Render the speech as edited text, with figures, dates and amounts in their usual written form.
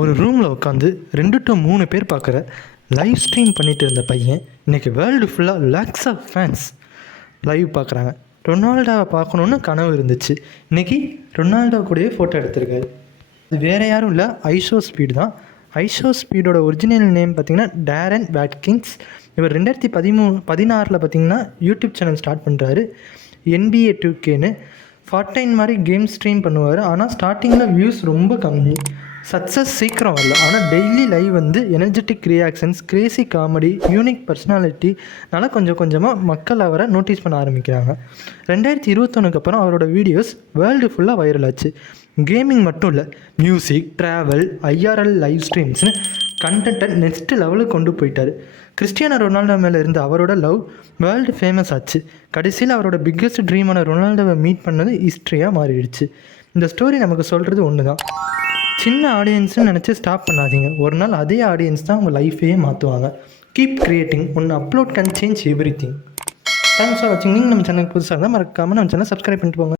ஒரு ரூமில் உட்காந்து 2 to 3 பேர் பார்க்குற லைவ் ஸ்ட்ரீம் பண்ணிட்டு இருந்த பையன் இன்றைக்கி வேர்ல்டு ஃபுல்லாக லேக்ஸ் ஆஃப் ஃபேன்ஸ் லைவ் பார்க்குறாங்க. ரொனால்டோவை பார்க்கணுன்னு கனவு இருந்துச்சு. இன்றைக்கி ரொனால்டோ கூடயே ஃபோட்டோ எடுத்திருக்காரு. அது வேறு யாரும் இல்லை, ஐஷோ ஸ்பீடு தான். ஐஷோ ஸ்பீடோட ஒரிஜினல் நேம் பார்த்திங்கன்னா டேரன் வாட்கின்ஸ். இவர் 2016 பார்த்திங்கன்னா யூடியூப் சேனல் ஸ்டார்ட் பண்ணுறாரு. NBA 2Kன்னு ஃபார்டைன் மாதிரி கேம் ஸ்ட்ரீம் பண்ணுவார். ஆனால் ஸ்டார்டிங்கில் வியூஸ் ரொம்ப கம்மி, சக்ஸஸ் சீக்கிரம் வரல. ஆனால் டெய்லி லைவ் வந்து energetic reactions, crazy comedy, unique பர்சனாலிட்டினால கொஞ்சம் கொஞ்சமாக மக்கள் அவரை நோட்டீஸ் பண்ண ஆரம்பிக்கிறாங்க. 2021 அப்புறம் அவரோட வீடியோஸ் வேர்ல்டு ஃபுல்லாக வைரல் ஆச்சு. கேமிங் மட்டும் இல்லை, மியூசிக், ட்ராவல், IRL லைவ் ஸ்ட்ரீம்ஸ்னு கண்டென்ட்டை நெக்ஸ்ட் லெவலுக்கு கொண்டு போயிட்டார். கிறிஸ்டியானோ ரொனால்டோ மேலே இருந்த அவரோட லவ் வேர்ல்டு ஃபேமஸ் ஆச்சு. கடைசியில் அவரோட பிக்கெஸ்ட் ட்ரீமான ரொனால்டோவை மீட் பண்ணது ஹிஸ்ட்ரியாக மாறிடுச்சு. இந்த ஸ்டோரி நமக்கு சொல்கிறது ஒன்று தான், சின்ன ஆடியன்ஸ்னு நினச்சி ஸ்டாப் பண்ணாதீங்க. ஒரு நாள் அதே ஆடியன்ஸ் தான் உங்கள் லைஃபையே மாற்றுவாங்க. கீப் கிரியேட்டிங், ஒன்று upload can change every thing. Thanks for வாட்சிங். நீங்கள் நம்ம சேனலுக்கு புதுசாக இருந்தால் மறக்காமல் நம்ம சேனல் சப்ஸ்கிரைப் பண்ணிட்டு போங்க.